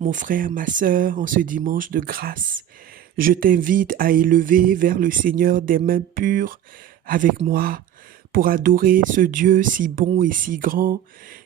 Mon frère, ma sœur, en ce dimanche de grâce, je t'invite à élever vers le Seigneur des mains pures avec moi pour adorer ce Dieu si bon et si grand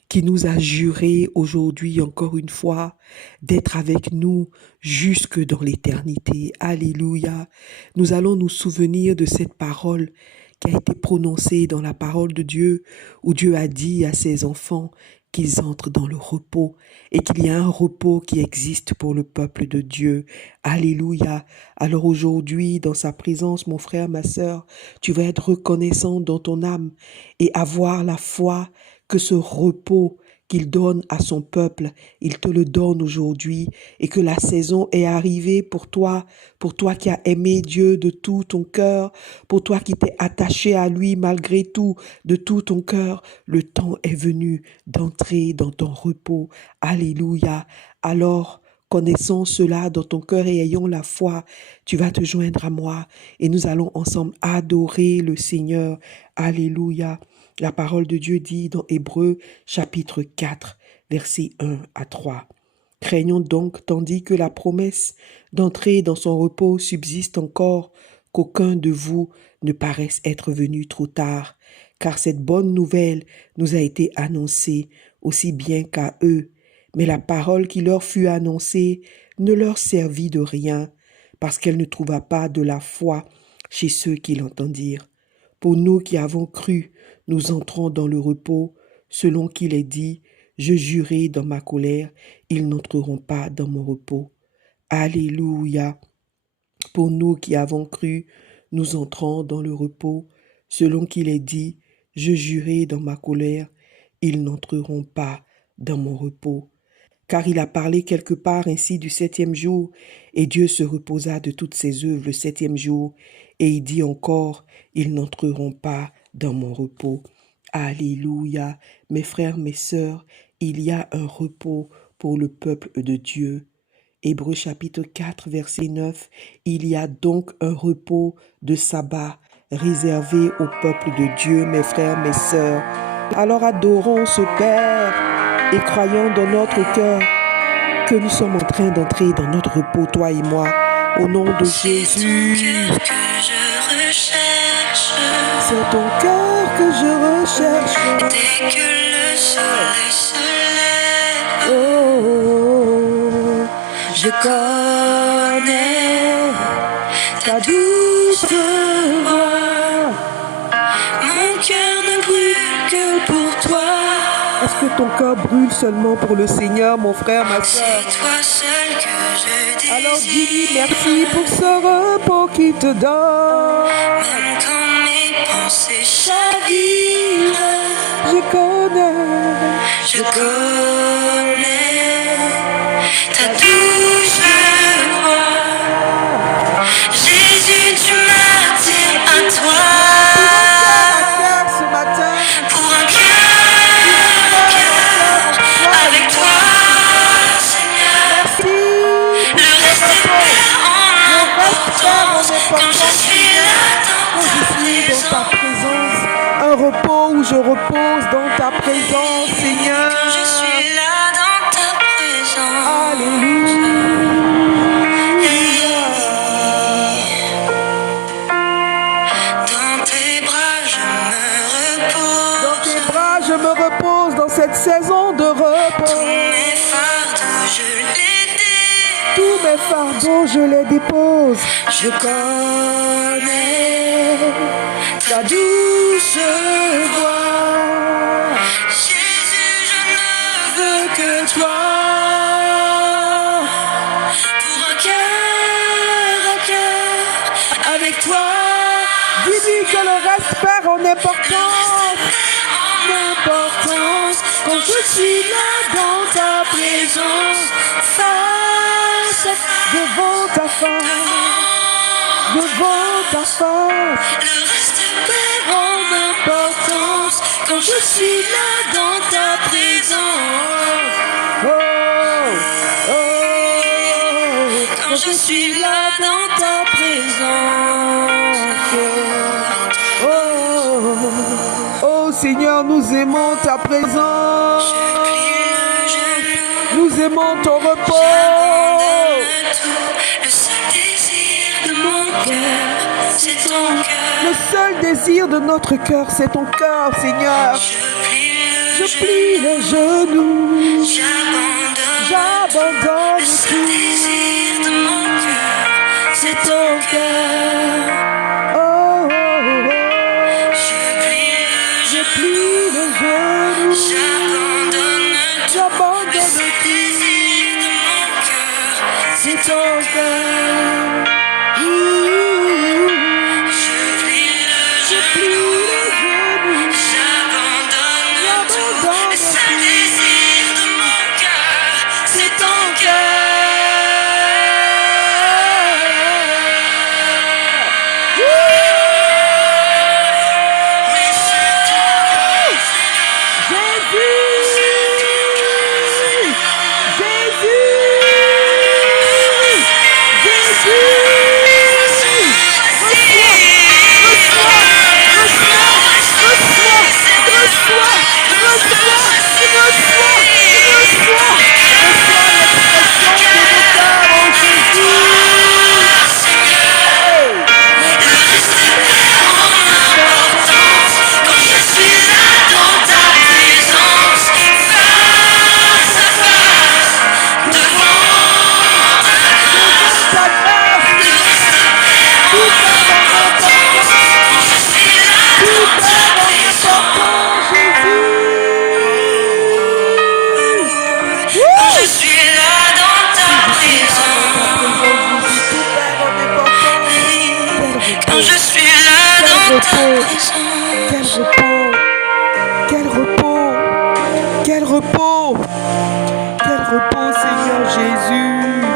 qui nous a juré aujourd'hui encore une fois d'être avec nous jusque dans l'éternité. Alléluia. Nous allons nous souvenir de cette parole qui a été prononcée dans la parole de Dieu, où Dieu a dit à ses enfants qu'ils entrent dans le repos et qu'il y a un repos qui existe pour le peuple de Dieu. Alléluia. Alors aujourd'hui, dans sa présence, mon frère, ma sœur, tu vas être reconnaissant dans ton âme et avoir la foi que ce repos qu'il donne à son peuple, il te le donne aujourd'hui et que la saison est arrivée pour toi qui as aimé Dieu de tout ton cœur, pour toi qui t'es attaché à lui malgré tout, de tout ton cœur, le temps est venu d'entrer dans ton repos. Alléluia. Alors, connaissant cela dans ton cœur et ayant la foi, tu vas te joindre à moi et nous allons ensemble adorer le Seigneur. Alléluia. La parole de Dieu dit dans Hébreux chapitre 4, versets 1 à 3. Craignons donc, tandis que la promesse d'entrer dans son repos subsiste encore, qu'aucun de vous ne paraisse être venu trop tard, car cette bonne nouvelle nous a été annoncée aussi bien qu'à eux. Mais la parole qui leur fut annoncée ne leur servit de rien, parce qu'elle ne trouva pas de la foi chez ceux qui l'entendirent. Pour nous qui avons cru, nous entrons dans le repos, selon qu'il est dit, je jurai dans ma colère, ils n'entreront pas dans mon repos. Alléluia. Pour nous qui avons cru, nous entrons dans le repos, selon qu'il est dit, je jurai dans ma colère, ils n'entreront pas dans mon repos. Car il a parlé quelque part ainsi du 7e jour, et Dieu se reposa de toutes ses œuvres le 7e jour, et il dit encore, ils n'entreront pas dans mon repos. Alléluia. Mes frères, mes sœurs, il y a un repos pour le peuple de Dieu. Hébreux chapitre 4, verset 9, il y a donc un repos de sabbat réservé au peuple de Dieu, mes frères, mes sœurs. Alors adorons ce Père et croyons dans notre cœur que nous sommes en train d'entrer dans notre repos, toi et moi, au nom de Jésus. C'est ton cœur que je recherche. Dès que le soleil se lève, Oh, je connais ta douce voix. mon cœur ne brûle que pour toi. Est-ce que ton cœur brûle seulement pour le Seigneur, mon frère, ma soeur? C'est toi seul que je désire. Alors dis-lui merci pour ce repos qu'il te donne. Même quand mes pensées chavirent, Je connais. je connais ta douce voix. Jésus, tu m'attires à toi. Ce matin, Pour un cœur avec toi, Seigneur. merci. Le reste perd en importance quand je suis là Quand dans je ta suis dans ta présence. présence, un repos où je repose dans ta présence, Seigneur. Quand je suis là dans ta présence. Alléluia. Dans tes bras je me repose. Dans tes bras, je me repose dans cette saison de Tous repos. mes fardeaux je les dépose. Tous mes fardeaux, je les dépose. Je connais Ta douce voix. Jésus, je ne veux que Toi, pour un cœur à cœur avec toi. dis-lui que le reste perd en importance. L'importance Quand je suis là dans ta présence, face à face, devant ta face, devant ta face. le reste perd en importance quand je suis là dans ta présence. Oh, oh, Quand je suis là dans ta présence. oh Seigneur, nous aimons ta présence. Je plie le genou. Nous aimons ton repos. J'abandonne tout. Le seul désir de mon cœur, c'est ton cœur. Le seul désir de notre cœur, c'est ton cœur, Seigneur. Je plie les genoux. J'abandonne Le seul tout. désir de mon cœur, c'est ton cœur. Oh, oh, oh. Je plie Je plie les genoux. j'abandonne tout. J'abandonne Le seul tout. désir de mon cœur, c'est ton cœur. Je plie Je plie les genoux. j'abandonne tout. Le seul désir de mon cœur, c'est ton je suis là dans ta présence. Quand je suis là dans ta présence. Quel repos, quel repos, quel repos, quel repos, Seigneur Jésus.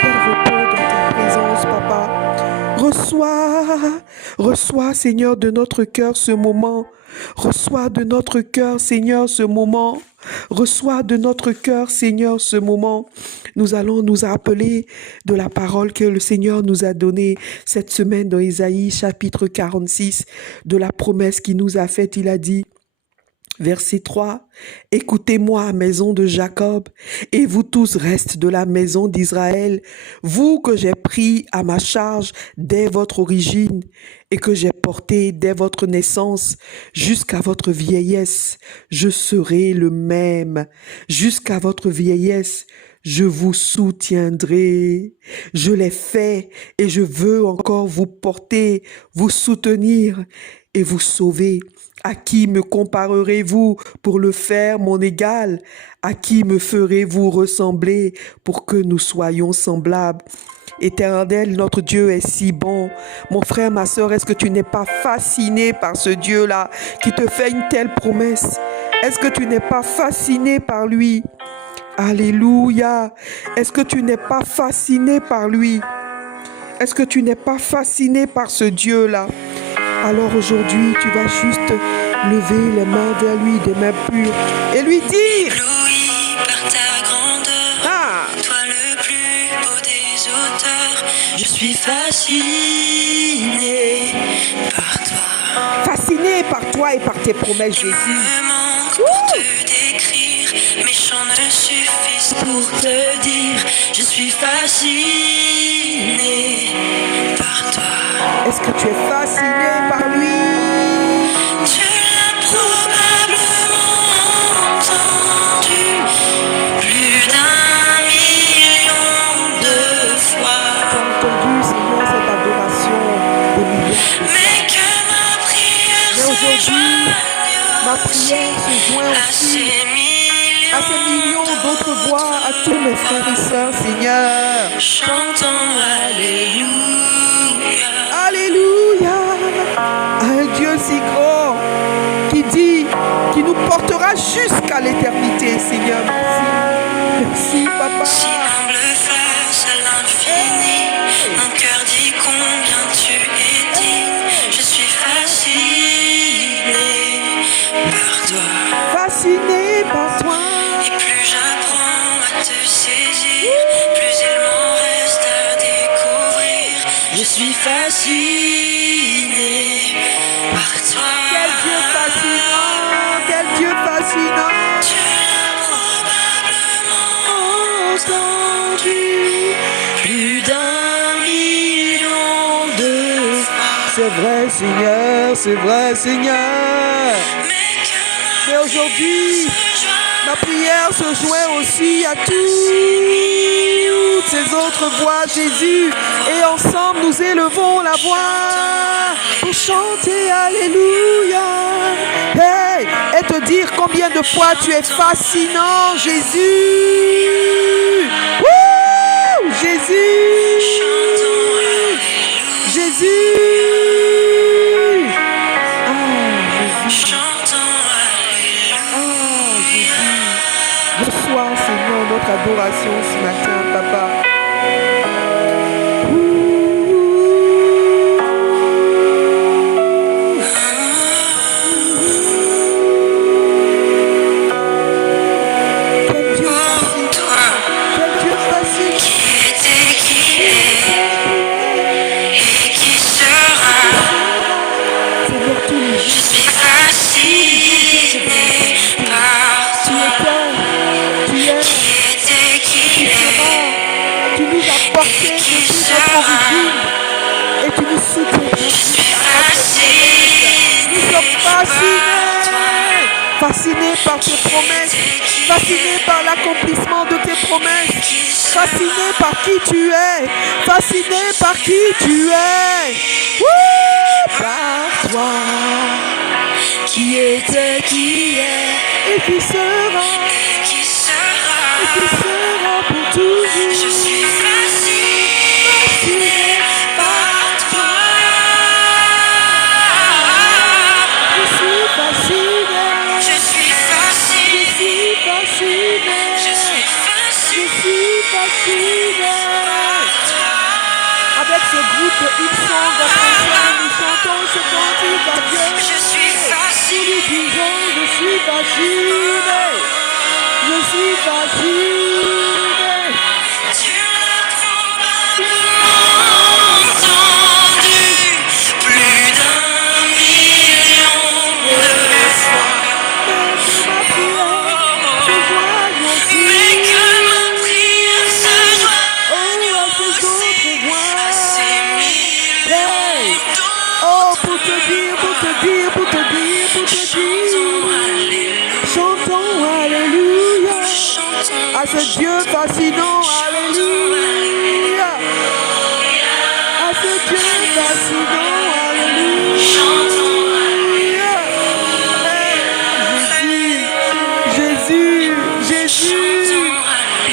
Quel repos dans ta présence, Papa. Reçois, Seigneur, de notre cœur ce moment. Reçois de notre cœur, Seigneur, ce moment. Reçois de notre cœur, Seigneur, ce moment. Nous allons nous rappeler de la parole que le Seigneur nous a donnée cette semaine dans Ésaïe chapitre 46, de la promesse qu'il nous a faite. Il a dit, verset 3, « Écoutez-moi, maison de Jacob, et vous tous restes de la maison d'Israël, vous que j'ai pris à ma charge dès votre origine et que j'ai porté dès votre naissance jusqu'à votre vieillesse. Je serai le même. Jusqu'à votre vieillesse, je vous soutiendrai. Je l'ai fait et je veux encore vous porter, vous soutenir et vous sauver. À qui me comparerez-vous pour le faire mon égal? À qui me ferez-vous ressembler pour que nous soyons semblables? Éternel, notre Dieu est si bon. Mon frère, ma sœur, est-ce que tu n'es pas fasciné par ce Dieu-là qui te fait une telle promesse? Est-ce que tu n'es pas fasciné par lui? Alléluia. Est-ce que tu n'es pas fasciné par lui? Est-ce que tu n'es pas fasciné par ce Dieu-là? Alors aujourd'hui, tu vas juste lever les mains vers lui, des mains pures, et lui dire, Ébloui par ta grandeur, ah, toi le plus beau des auteurs, je suis fasciné par toi. fasciné par toi et par tes promesses, Jésus. Me manque pour te décrire, mes chants ne suffisent pour te dire, je suis fasciné par toi. Est-ce que tu es fasciné par lui? Tu l'as probablement entendu plus d'un million de fois. Tu as entendu, Seigneur, cette adoration des millions. Mais que ma prière Mais se aujourd'hui, ma joigne prière se joint à aussi ces à ces millions d'autres voix, à tous mes frères et sœurs, Seigneur. chantons Alléluia. Alléluia. Un Dieu si grand qui dit, qui nous portera jusqu'à l'éternité, Seigneur. Merci. Merci, Papa. Si humble face à l'infini, mon cœur dit combien tu es digne. Je suis fasciné par toi. Fasciné par toi. Et plus j'apprends à te saisir, plus il m'en reste à découvrir. Je suis fasciné par toi. Quel Dieu fascinant. Quel Dieu fascinant. Tu l'as probablement entendu plus d'un million de fois. C'est vrai, Seigneur, c'est vrai, Seigneur. Mais aujourd'hui, ma prière se joint aussi à toutes ces autres voix, Jésus. Et ensemble, nous élevons la voix pour chanter Alléluia. Hey, et te dire combien de fois tu es fascinant, Jésus. Wouh, Jésus. Jésus. Reçois, Seigneur, notre adoration ce matin, Papa. Quel Dieu fascinant, quel Dieu fascinant. Qui est et qui sera. Seigneur, tous les jours, Je suis fasciné par toi. tu es, Qui tu est seras. Tu nous as portés depuis notre origine et tu nous soutiendras. Nous sommes fascinés par tes promesses, fascinés par l'accomplissement de tes promesses, fascinés par qui tu es, fascinés par qui tu es. Wouh, par toi, qui était, qui est et qui sera pour toujours. Je suis fasciné par toi. Je suis fasciné. Je suis fasciné. Je suis fasciné par toi. Avec ce groupe de Hillsong français, nous chantons ce cantique à Dieu. Je suis Nous fasciné. lui disons, je suis fasciné. Je suis fasciné. Tu l'as probablement entendu plus d'un million de fois. Mais que ma prière se joigne aussi à ces millions d'autres. Oh, pour te dire, chantons Alléluia. À ce Dieu fascinant, Alléluia. À ce Dieu fascinant, Alléluia. Jésus, Jésus,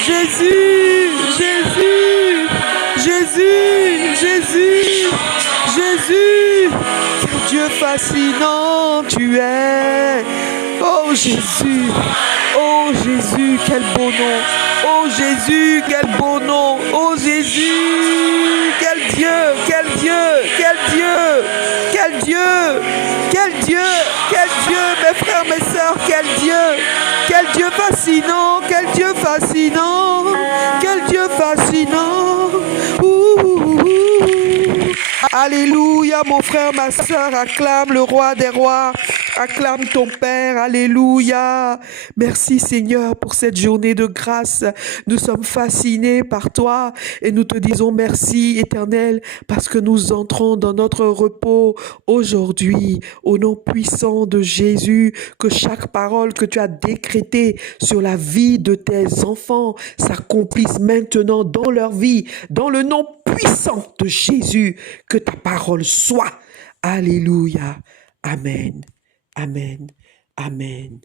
Jésus, Jésus, Jésus, Jésus, Jésus. Quel Dieu fascinant tu es. Oh Jésus, oh Jésus, quel beau nom. Oh Jésus, quel beau nom. Oh Jésus, quel Dieu, quel Dieu, quel Dieu, quel Dieu, quel Dieu, quel Dieu, mes frères, mes sœurs, quel Dieu fascinant, quel Dieu fascinant, quel Dieu fascinant. Alléluia, mon frère, ma sœur, acclame le roi des rois, acclame ton Père, alléluia. Merci Seigneur pour cette journée de grâce. Nous sommes fascinés par toi et nous te disons merci Éternel parce que nous entrons dans notre repos aujourd'hui au nom puissant de Jésus, que chaque parole que tu as décrétée sur la vie de tes enfants s'accomplisse maintenant dans leur vie, dans le nom puissant de Jésus, que ta parole soit. Alléluia. Amen. Amen. Amen.